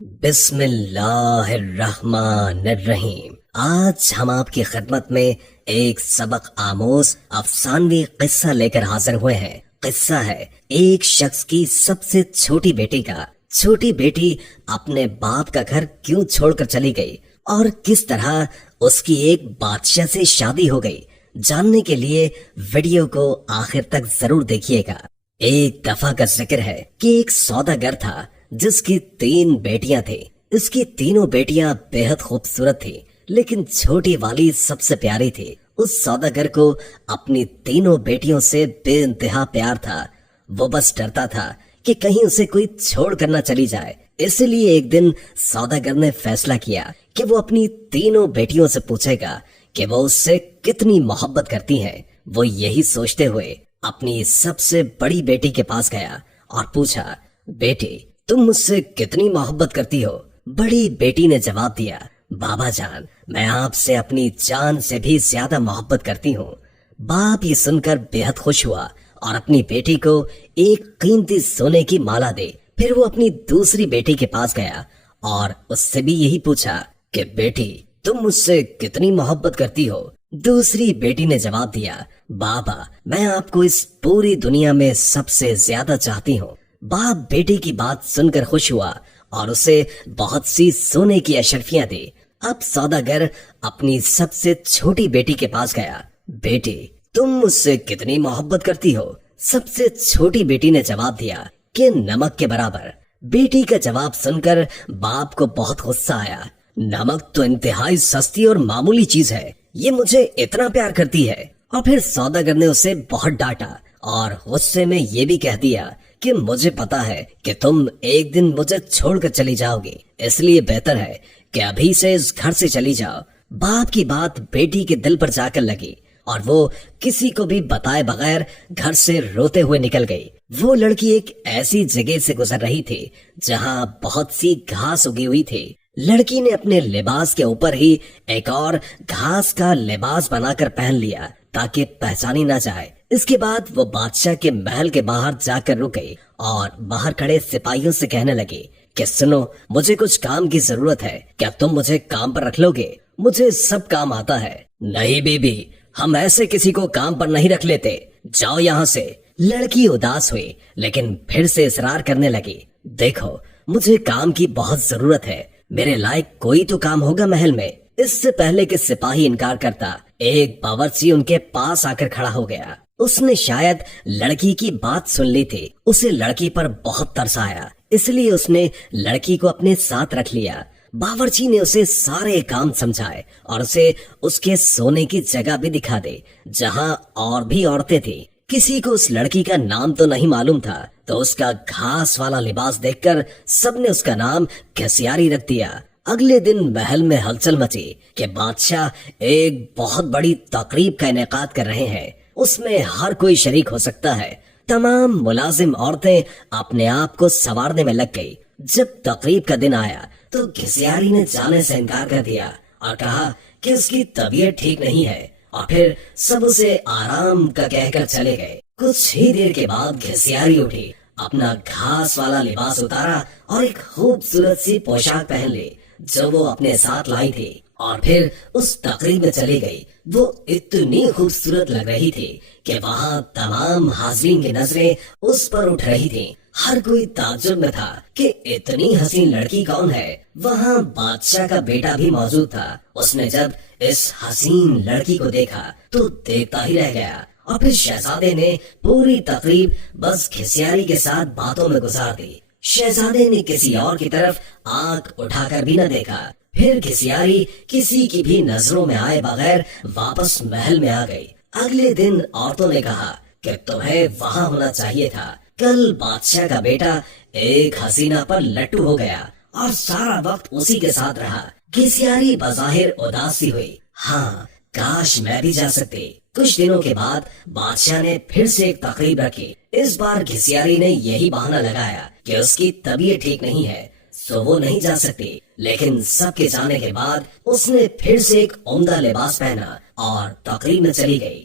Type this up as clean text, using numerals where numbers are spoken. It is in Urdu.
بسم اللہ الرحمن الرحیم۔ آج ہم آپ کی خدمت میں ایک سبق آموز افسانوی قصہ لے کر حاضر ہوئے ہیں۔ قصہ ہے ایک شخص کی سب سے چھوٹی بیٹی کا۔ چھوٹی بیٹی اپنے باپ کا گھر کیوں چھوڑ کر چلی گئی اور کس طرح اس کی ایک بادشاہ سے شادی ہو گئی، جاننے کے لیے ویڈیو کو آخر تک ضرور دیکھیے گا۔ ایک دفعہ کا ذکر ہے کہ ایک سوداگر تھا جس کی 3 بیٹیاں تھیں۔ اس کی تینوں بیٹیاں بے حد خوبصورت تھیں، لیکن چھوٹی والی سب سے پیاری تھی۔ اس سوداگر کو اپنی تینوں بیٹیوں سے بے انتہا پیار تھا۔ وہ بس ڈرتا تھا کہ کہیں اسے کوئی چھوڑ کر نہ چلی جائے۔ اسی لیے ایک دن سوداگر نے فیصلہ کیا کہ وہ اپنی تینوں بیٹیوں سے پوچھے گا کہ وہ اس سے کتنی محبت کرتی ہیں۔ وہ یہی سوچتے ہوئے اپنی سب سے بڑی بیٹی کے پاس گیا اور پوچھا، بیٹی تم مجھ سے کتنی محبت کرتی ہو؟ بڑی بیٹی نے جواب دیا، بابا جان میں آپ سے اپنی جان سے بھی زیادہ محبت کرتی ہوں۔ باپ یہ سن کر بے حد خوش ہوا اور اپنی بیٹی کو ایک قیمتی سونے کی مالا دے۔ پھر وہ اپنی دوسری بیٹی کے پاس گیا اور اس سے بھی یہی پوچھا کہ بیٹی تم مجھ سے کتنی محبت کرتی ہو؟ دوسری بیٹی نے جواب دیا، بابا میں آپ کو اس پوری دنیا میں سب سے زیادہ چاہتی ہوں۔ باپ بیٹی کی بات سن کر خوش ہوا اور اسے بہت سی سونے کی اشرفیاں دی۔ اب سوداگر اپنی سب سے چھوٹی بیٹی کے پاس گیا، بیٹی تم مجھ سے کتنی محبت کرتی ہو؟ سب سے چھوٹی بیٹی نے جواب دیا کہ نمک کے برابر۔ بیٹی کا جواب سن کر باپ کو بہت غصہ آیا۔ نمک تو انتہائی سستی اور معمولی چیز ہے، یہ مجھے اتنا پیار کرتی ہے؟ اور پھر سوداگر نے اسے بہت ڈانٹا اور غصے میں یہ بھی کہہ دیا کہ مجھے پتا ہے کہ تم ایک دن مجھے چھوڑ کر چلی جاؤ گی، اس لیے بہتر ہے کہ ابھی سے اس گھر سے چلی جاؤ۔ باپ کی بات بیٹی کے دل پر جا کر لگی اور وہ کسی کو بھی بتائے بغیر گھر سے روتے ہوئے نکل گئی۔ وہ لڑکی ایک ایسی جگہ سے گزر رہی تھی جہاں بہت سی گھاس اگی ہوئی تھی۔ لڑکی نے اپنے لباس کے اوپر ہی ایک اور گھاس کا لباس بنا کر پہن لیا تاکہ پہچانی نہ جائے۔ اس کے بعد وہ بادشاہ کے محل کے باہر جا کر رک گئی اور باہر کھڑے سپاہیوں سے کہنے لگی کہ سنو، مجھے کچھ کام کی ضرورت ہے، کیا تم مجھے کام پر رکھ لو گے؟ مجھے سب کام آتا ہے۔ نہیں بی بی، ہم ایسے کسی کو کام پر نہیں رکھ لیتے، جاؤ یہاں سے۔ لڑکی اداس ہوئی لیکن پھر سے اصرار کرنے لگی، دیکھو مجھے کام کی بہت ضرورت ہے، میرے لائق کوئی تو کام ہوگا محل میں۔ اس سے پہلے کہ سپاہی انکار کرتا، ایک باورچی ان کے پاس آ کر کھڑا ہو گیا۔ اس نے شاید لڑکی کی بات سن لی تھی، اسے لڑکی پر بہت ترس آیا، اس لیے اس نے لڑکی کو اپنے ساتھ رکھ لیا۔ باورچی نے اسے سارے کام سمجھائے اور اسے اس کے سونے کی جگہ بھی دکھا دے جہاں اور بھی عورتیں تھیں۔ کسی کو اس لڑکی کا نام تو نہیں معلوم تھا، تو اس کا گھاس والا لباس دیکھ کر سب نے اس کا نام گھسیاری رکھ دیا۔ اگلے دن محل میں ہلچل مچی کہ بادشاہ ایک بہت بڑی تقریب کا انعقاد کر رہے ہیں، اس میں ہر کوئی شریک ہو سکتا ہے۔ تمام ملازم عورتیں اپنے آپ کو سنوارنے میں لگ گئی۔ جب تقریب کا دن آیا تو گھسیاری نے جانے سے انکار کر دیا اور کہا کہ اس کی طبیعت ٹھیک نہیں ہے، اور پھر سب اسے آرام کا کہہ کر چلے گئے۔ کچھ ہی دیر کے بعد گھسیاری اٹھی، اپنا گھاس والا لباس اتارا اور ایک خوبصورت سی پوشاک پہن لی جو وہ اپنے ساتھ لائی تھی، اور پھر اس تقریب میں چلی گئی۔ وہ اتنی خوبصورت لگ رہی تھی کہ وہاں تمام حاضرین کی نظریں اس پر اٹھ رہی تھیں۔ ہر کوئی تعجب میں تھا کہ اتنی حسین لڑکی کون ہے۔ وہاں بادشاہ کا بیٹا بھی موجود تھا۔ اس نے جب اس حسین لڑکی کو دیکھا تو دیکھتا ہی رہ گیا، اور پھر شہزادے نے پوری تقریب بس گھسیاری کے ساتھ باتوں میں گزار دی۔ شہزادے نے کسی اور کی طرف آنکھ اٹھا کر بھی نہ دیکھا۔ پھر گھسیاری کسی کی بھی نظروں میں آئے بغیر واپس محل میں آ گئی۔ اگلے دن عورتوں نے کہا کہ تمہیں وہاں ہونا چاہیے تھا۔ کل بادشاہ کا بیٹا ایک حسینہ پر لٹو ہو گیا اور سارا وقت اسی کے ساتھ رہا۔ گھسیاری بظاہر اداسی ہوئی، ہاں کاش میں بھی جا سکتی۔ کچھ دنوں کے بعد بادشاہ نے پھر سے ایک تقریب رکھی۔ اس بار گھسیاری نے یہی بہانہ لگایا کہ اس کی طبیعت ٹھیک نہیں ہے، سو وہ نہیں جا سکتی۔ لیکن سب کے جانے کے بعد اس نے پھر سے ایک عمدہ لباس پہنا اور تقریب میں چلی گئی۔